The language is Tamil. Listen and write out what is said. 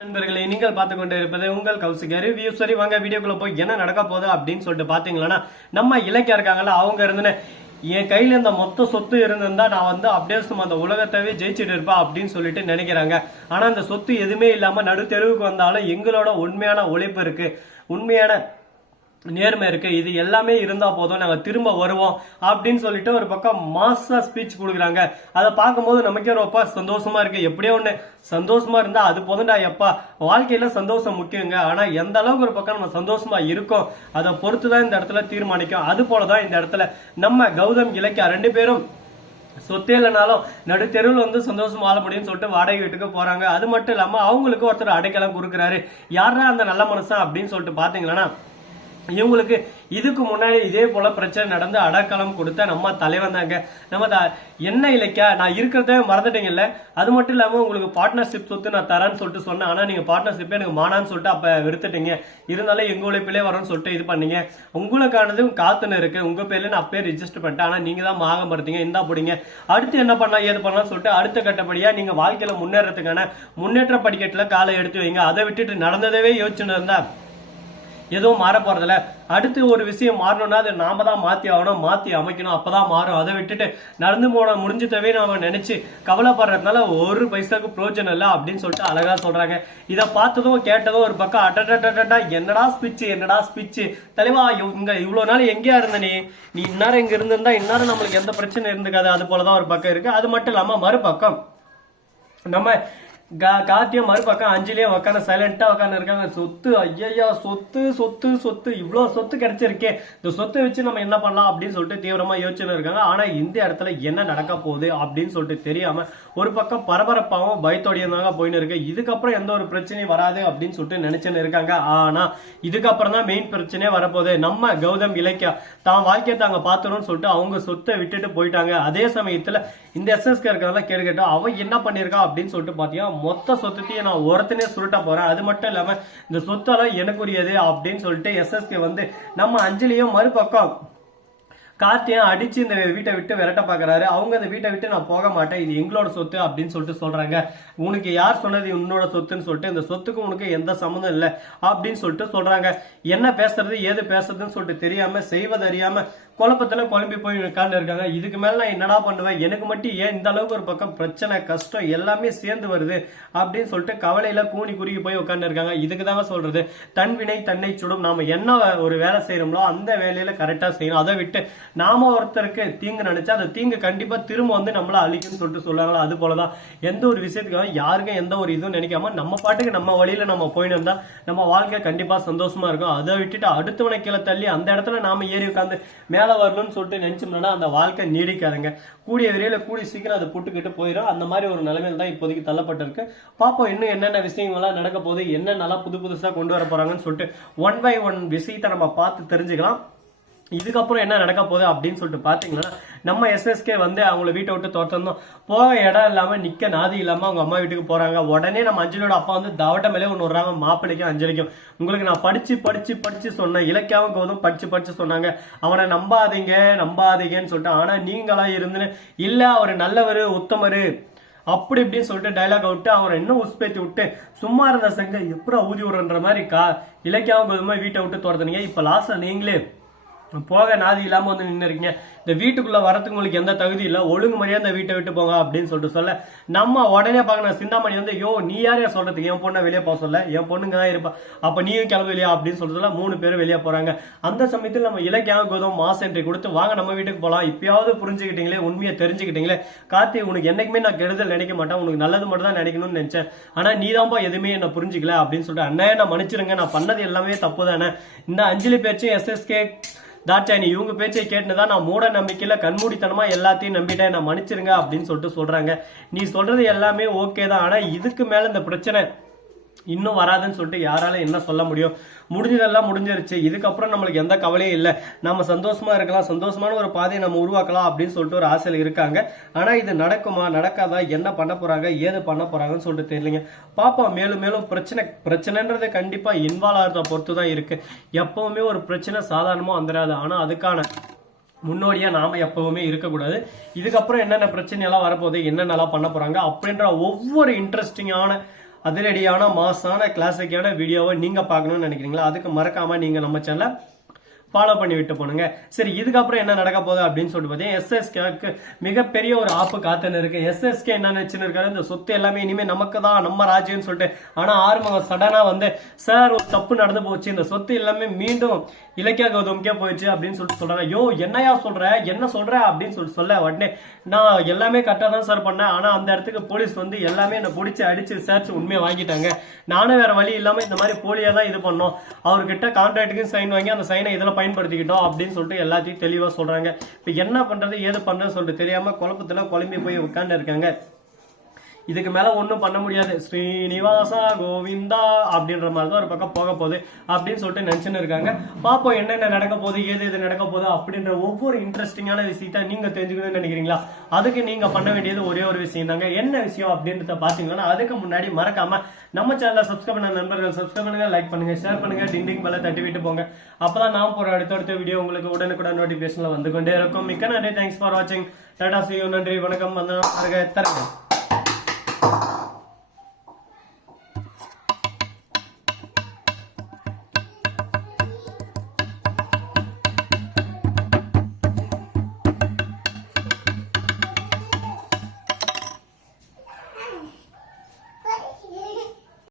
நண்பர்களே, நீங்கள் பார்த்து கொண்டு இருப்பது உங்கள் கௌசிக ரிவ்யூ. சரி வாங்க வீடியோக்குள்ள போய் என்ன நடக்க போகுது அப்படின்னு சொல்லிட்டு பாத்தீங்களா, நம்ம இலக்கியா இருக்காங்கல்ல, அவங்க இருந்துன்னு என் கையில இந்த மொத்த சொத்து இருந்திருந்தா நான் அப்படியே சும்மா அந்த உலகத்தவே ஜெயிச்சுட்டு இருப்பா அப்படின்னு சொல்லிட்டு நினைக்கிறாங்க. ஆனா அந்த சொத்து எதுவுமே இல்லாம நடு தெருவுக்கு வந்தாலும் எங்களோட உண்மையான உழைப்பு இருக்கு, உண்மையான நேர்மை இருக்கு, இது எல்லாமே இருந்தா போதும், நாங்க திரும்ப வருவோம் அப்படின்னு சொல்லிட்டு ஒரு பக்கம் மாசா ஸ்பீச் கொடுக்குறாங்க. அதை பார்க்கும்போது நமக்கே ரொம்ப சந்தோஷமா இருக்கு. எப்படியோ ஒண்ணு சந்தோஷமா இருந்தா அது போதும்டா எப்பா, வாழ்க்கையில சந்தோஷம் முக்கியங்க. ஆனா எந்த அளவுக்கு ஒரு பக்கம் நம்ம சந்தோஷமா இருக்கோம் அதை பொறுத்துதான் இந்த இடத்துல தீர்மானிக்கும். அது போலதான் இந்த இடத்துல நம்ம கௌதம் இலக்கியா ரெண்டு பேரும் சொத்தே இல்லைனாலும் நடு தெருவில் சந்தோஷமா வாழ முடியும்னு சொல்லிட்டு வாடகை வீட்டுக்கு போறாங்க. அது மட்டும் இல்லாம அவங்களுக்கு ஒருத்தர் அடைக்கலம் கொடுக்குறாரு. யாரா அந்த நல்ல மனுஷன் அப்படின்னு சொல்லிட்டு பாத்தீங்கன்னா, இவங்களுக்கு இதுக்கு முன்னாடி இதே போல பிரச்சனை நடந்து அடக்கலம் கொடுத்த நம்ம தலைவன் தாங்க. நம்ம என்ன இலக்கியா, நான் இருக்கிறதே மறந்துட்டீங்கல்ல, அது மட்டும் இல்லாம உங்களுக்கு பார்ட்னர்ஷிப் சொத்து நான் தரேன்னு சொல்லிட்டு சொன்னேன். ஆனா நீங்க பார்ட்னர்ஷிப் எனக்கு மானான்னு சொல்லிட்டு அப்ப விருத்துட்டீங்க. இருந்தாலும் எங்க உழைப்பிலே வரும்னு சொல்லிட்டு இது பண்ணீங்க. உங்களுக்கானது காத்துன்னு இருக்கு, உங்க பேர்ல நான் அப்பயே ரிஜிஸ்டர் பண்ணிட்டேன். ஆனா நீங்க தான் மாக மறுத்தீங்க. இந்தா போடுங்க, அடுத்து என்ன பண்ணலாம் ஏது பண்ணலாம் சொல்லிட்டு அடுத்த கட்டப்படியா நீங்க வாழ்க்கையில முன்னேறதுக்கான முன்னேற்ற படிக்கட்டுல காலை எடுத்து வைங்க. அதை விட்டுட்டு நடந்ததவே யோசிச்சுன்னு இருந்தா எதுவும் மாற போறதில்ல. அடுத்து ஒரு விஷயம் மாறணும்னா அது நாம தான் மாத்தி ஆகணும், மாத்தி அமைக்கணும், அப்பதான் மாறும். அதை விட்டுட்டு நடந்து போன முடிஞ்சதவே நாம நினைச்சு கவலைப்படுறதுனால ஒரு பைசாக்கு பிரோஜனம் இல்லை அப்படின்னு சொல்லிட்டு அழகா சொல்றாங்க. இதை பார்த்ததும் கேட்டதும் ஒரு பக்கம் அட்டா, என்னடா ஸ்பீச், என்னடா ஸ்பீச் தலைவா, இங்க இவ்வளவு நாள் எங்கேயா இருந்த நீ இந்நேரம் இங்க இருந்திருந்தா இந்நேரம் நம்மளுக்கு எந்த பிரச்சனை இருந்துக்காது. அது போலதான் ஒரு பக்கம் இருக்கு. அது மட்டும் இல்லாம மறுபக்கம் நம்ம காத்தியம் மறுபக்கம் அஞ்சிலேயே உக்கான சைலண்டா உக்காந்து இருக்காங்க. சொத்து, ஐயா சொத்து சொத்து சொத்து, இவ்வளவு சொத்து கிடைச்சிருக்கே, இந்த சொத்தை வச்சு நம்ம என்ன பண்ணலாம் அப்படின்னு சொல்லிட்டு தீவிரமா யோசனை இருக்காங்க. ஆனா இந்த இடத்துல என்ன நடக்க போகுது அப்படின்னு சொல்லிட்டு தெரியாம ஒரு பக்கம் பரபரப்பாகவும் பயத்தோடையும் தாங்க போயின்னு இருக்கு. இதுக்கப்புறம் எந்த ஒரு பிரச்சனையும் வராது அப்படின்னு சொல்லிட்டு நினைச்சுன்னு இருக்காங்க. ஆனா இதுக்கப்புறம் தான் மெயின் பிரச்சனையே வரப்போகுது. நம்ம கௌதம் இலக்கியா தான் வாழ்க்கையை தாங்க பாத்துறோம்னு சொல்லிட்டு அவங்க சொத்தை விட்டுட்டு போயிட்டாங்க. அதே சமயத்துல இந்த எஸ்எஸ்கே இருக்கிறதா கேட்டுக்கிட்டோம், அவன் என்ன பண்ணிருக்கா அப்படின்னு சொல்லிட்டு பாத்தீங்கன்னா, மொத்த சொத்தையும் நான் ஒருத்தனே சுருட்ட போறேன், அது மட்டும் இல்லாம இந்த சொத்தெல்லாம் எனக்குரியது அப்படின்னு சொல்லிட்டு எஸ்எஸ்கே நம்ம அஞ்சலியும் மறுபக்கம் காத்தியம் அடிச்சு இந்த வீட்டை விட்டு விரட்ட பாக்குறாரு. அவங்க இந்த வீட்டை விட்டு நான் போக மாட்டேன், இது எங்களோட சொத்து அப்படின்னு சொல்லிட்டு சொல்றாங்க. உனக்கு யார் சொன்னது உன்னோட சொத்துன்னு சொல்லிட்டு, இந்த சொத்துக்கு உனக்கு எந்த சம்மந்தம் இல்லை அப்படின்னு சொல்லிட்டு சொல்றாங்க. என்ன பேசுறது ஏது பேசுறதுன்னு சொல்லிட்டு தெரியாம செய்வதறியாம குழப்பத்துல குழம்பி போய் உட்கார்ந்து இருக்காங்க. இதுக்கு மேல நான் என்னடா பண்ணுவேன், எனக்கு மட்டும் ஏன் இந்த அளவுக்கு ஒரு பக்கம் பிரச்சனை கஷ்டம் எல்லாமே சேர்ந்து வருது அப்படின்னு சொல்லிட்டு கவலையில கூனி குறுகி போய் உட்கார்ந்து இருக்காங்க. இதுக்குதாங்க சொல்றது, தன் வினை தன்னை சுடும். நாம என்ன ஒரு வேலை செய்யறோமோ அந்த வேலையில கரெக்டா செய்யணும். அதை விட்டு நாம ஒருத்தருக்கு தீங்கு நினைச்சா அந்த தீங்கு கண்டிப்பா திரும்ப நம்மள அழிக்கும்னு சொல்லிட்டு சொல்றாங்களா, அது போலதான் எந்த ஒரு விஷயத்துக்காக யாருக்கும் எந்த ஒரு இதுவும் நினைக்காம நம்ம பாட்டுக்கு நம்ம வழியில நம்ம போயிட்டு இருந்தா நம்ம வாழ்க்கை கண்டிப்பா சந்தோஷமா இருக்கும். அதை விட்டுட்டு அடுத்தவனை கீழே தள்ளி அந்த இடத்துல நாம ஏறி உட்காந்து மேல வரணும்னு சொல்லிட்டு நினைச்சோம்னா அந்த வாழ்க்கை நீடிக்காதுங்க. கூடிய விரையில கூடி சீக்கிரம் அதை புட்டுக்கிட்டு போயிடும். அந்த மாதிரி ஒரு நிலைமையில தான் இப்போதைக்கு தள்ளப்பட்டிருக்கு. பாப்போம் இன்னும் என்னென்ன விஷயங்கள்லாம் நடக்க போகுது, என்னென்னலாம் புதுசா கொண்டு வர போறாங்கன்னு சொல்லிட்டு ஒன் பை ஒன் விஷயத்தை நம்ம பார்த்து தெரிஞ்சுக்கலாம். இதுக்கப்புறம் என்ன நடக்க போகுது அப்படின்னு சொல்லிட்டு பாத்தீங்கன்னா, நம்ம எஸ்எஸ்கே அவங்கள வீட்டை விட்டு தோற்றந்தோம் போக இடம் இல்லாம நிக்க நாதி இல்லாம அவங்க அம்மா வீட்டுக்கு போறாங்க. உடனே நம்ம அஞ்சலியோட அப்பா தவட்ட மேலே ஒன்று வர்றாங்க, மாப்பிள்ளைக்கும் அஞ்சலிக்கும். உங்களுக்கு நான் படிச்சு படிச்சு படிச்சு சொன்னேன், இலக்கியாவும் கௌதம் படிச்சு படிச்சு சொன்னாங்க, அவனை நம்பாதீங்கன்னு சொல்லிட்டு. ஆனா நீங்களா இருந்துன்னு இல்ல அவர் நல்லவரு உத்தமரு அப்படி இப்படின்னு சொல்லிட்டு டைலாக் விட்டு அவரை இன்னும் உஸ்பேத்தி விட்டு சும்மா இருந்த சங்க எப்படா ஊதி விடுற மாதிரி இலக்கியாவும் கௌதமா வீட்டை விட்டு தோறதுனீங்க. இப்ப லாஸ்ட்ல நீங்களே போக நாதி இல்லாம நின்று இருக்கீங்க. இந்த வீட்டுக்குள்ள வரதுக்கு உங்களுக்கு எந்த தகுதி இல்லை, ஒழுங்கு முறையா இந்த வீட்டை விட்டு போங்க அப்படின்னு சொல்லிட்டு சொல்ல நம்ம உடனே பார்க்கணும். சிந்தாமணி யோ நீ யாரையா சொல்றதுக்கு, என் பொண்ணை வெளியே போக சொல்ல, என் பொண்ணுங்க தான் இருப்பா, அப்ப நீயும் கிளம்பு இல்லையா அப்படின்னு சொல்ல 3 பேரும் வெளியே போறாங்க. அந்த சமயத்தில் நம்ம இலக்கியா கௌதம் மாஸ் என்ட்ரி கொடுத்து வாங்க நம்ம வீட்டுக்கு போலாம், இப்பயாவது புரிஞ்சுக்கிட்டீங்களே, உண்மையை தெரிஞ்சுக்கிட்டீங்களே, கார்த்தி உனக்கு என்னைக்குமே நான் கெடுதல் நினைக்க மாட்டேன், உனக்கு நல்லது மட்டும் தான் நினைக்கணும்னு நினைச்சேன், ஆனா நீ தான்ப்பா எதுவுமே என்ன புரிஞ்சுக்கல அப்படின்னு சொல்லிட்டு, அண்ணா நான் மன்னிச்சிருங்க, நான் பண்ணது எல்லாமே தப்பு தானே, இந்த அஞ்சலி பேச்சு எஸ்எஸ்கே தாட்சாயணி இவங்க பேச்சை கேட்டுதான் நான் மூட நம்பிக்கையில கண்மூடித்தனமா எல்லாத்தையும் நம்பிட்டேன், நான் மன்னிச்சிருங்க அப்படின்னு சொல்லிட்டு சொல்றாங்க. நீ சொல்றது எல்லாமே ஓகே தான், ஆனா இதுக்கு மேல இந்த பிரச்சனை இன்னும் வராதுன்னு சொல்லிட்டு யாரால என்ன சொல்ல முடியும், முடிஞ்சதெல்லாம் முடிஞ்சிருச்சு, இதுக்கப்புறம் நம்மளுக்கு எந்த கவலையும் இல்லை, நம்ம சந்தோஷமா இருக்கலாம், சந்தோஷமான ஒரு பாதையை நம்ம உருவாக்கலாம் அப்படின்னு சொல்லிட்டு ஒரு ஆசையில் இருக்காங்க. ஆனா இது நடக்குமா நடக்காதா, என்ன பண்ண போறாங்க ஏது பண்ண போறாங்கன்னு சொல்லிட்டு தெரியலங்க. பாப்போம் மேலும் மேலும் பிரச்சனைன்றது கண்டிப்பா இன்வால்வ் ஆகிறத பொறுத்து தான் இருக்கு. எப்பவுமே ஒரு பிரச்சனை சாதாரணமா வந்துடாது, ஆனா அதுக்கான முன்னோடியா நாம எப்பவுமே இருக்கக்கூடாது. இதுக்கப்புறம் என்னென்ன பிரச்சனை எல்லாம் வரப்போகுது, என்னென்னலாம் பண்ண போறாங்க அப்படின்ற ஒவ்வொரு இன்ட்ரெஸ்டிங்கான அதிரடியான மாசான கிளாசிக்கான வீடியோவை நீங்க பார்க்கணும்னு நினைக்கிறீங்களா? அதுக்கு மறக்காம நீங்க நம்ம சேனலை ஃபாலோ பண்ணி விட்டு போனுங்க. சரி, இதுக்கப்புறம் என்ன நடக்க போகுது அப்படின்னு சொல்லிட்டு பார்த்தீங்கன்னா, எஸ்எஸ்கேக்கு மிகப்பெரிய ஒரு ஆப்பு காத்துன்னு இருக்கு. எஸ்எஸ்கே என்ன நினைச்சுன்னு இருக்காரு, இந்த சொத்து எல்லாமே இனிமே நமக்கு தான், நம்ம ராஜ்யம்னு சொல்லிட்டு. ஆனா ஆறுமுகம் சடனா வந்து, சார் ஒரு தப்பு நடந்து போச்சு, இந்த சொத்து எல்லாமே மீண்டும் இலக்கியா கௌதம்கே போயிடுச்சு அப்படின்னு சொல்லிட்டு சொல்றாங்க. யோ என்னையா சொல்ற, என்ன சொல்ற அப்படின்னு சொல்ல உடனே, நான் எல்லாமே கரெக்டா தான் சார் பண்ணேன், ஆனா அந்த இடத்துக்கு போலீஸ் வந்து எல்லாமே என்ன பிடிச்சி அடிச்சு விசாரிச்சு உண்மையை வாங்கிட்டாங்க. நானும் வேற வழி இல்லாம இந்த மாதிரி போலியா தான் இது பண்ணோம், அவர்கிட்ட கான்ட்ராக்டுக்கு சைன் வாங்கி அந்த சைனை இதுல பயன்படுத்திக்கிட்டோம் அப்படின்னு சொல்லிட்டு எல்லாத்தையும் தெளிவா சொல்றாங்க. இப்ப என்ன பண்றது ஏது பண்றது சொல்லிட்டு தெரியாம குழப்பத்துல குழம்பி போய் உட்கார்ந்து இருக்காங்க. இதுக்கு மேல ஒன்றும் பண்ண முடியாது, ஸ்ரீனிவாசா கோவிந்தா அப்படின்ற மாதிரி தான் ஒரு பக்கம் போக போகுது அப்படின்னு சொல்லிட்டு நினைச்சுன்னு இருக்காங்க. பாப்போம் என்னென்ன நடக்க போகுது, எது நடக்க போகுது அப்படின்ற ஒவ்வொரு இன்ட்ரெஸ்டிங்கான விஷயத்த நீங்க தெரிஞ்சுக்கணும்னு நினைக்கிறீங்களா? அதுக்கு நீங்க பண்ண வேண்டியது ஒரே ஒரு விஷயம் தாங்க. என்ன விஷயம் அப்படின்றத பாத்தீங்கன்னா, அதுக்கு முன்னாடி மறக்காம நம்ம சேனலை சப்ஸ்கிரைப் பண்ண நண்பர்கள் சப்ஸ்கிரைப் பண்ணுங்க, லைக் பண்ணுங்க, ஷேர் பண்ணுங்க, டிங் பெல்ல தட்டி விட்டு போங்க. அப்பதான் நான் போற அடுத்தடுத்த வீடியோ உங்களுக்கு உடனுக்குடன் நோட்டிபிகேஷன்ல வந்து கொண்டே இருக்கும். மிக்க நன்றி, தேங்க்ஸ் ஃபார் வாட்சிங். டாடா, see you, நன்றி, வணக்கம், வந்தனம், தரங்க.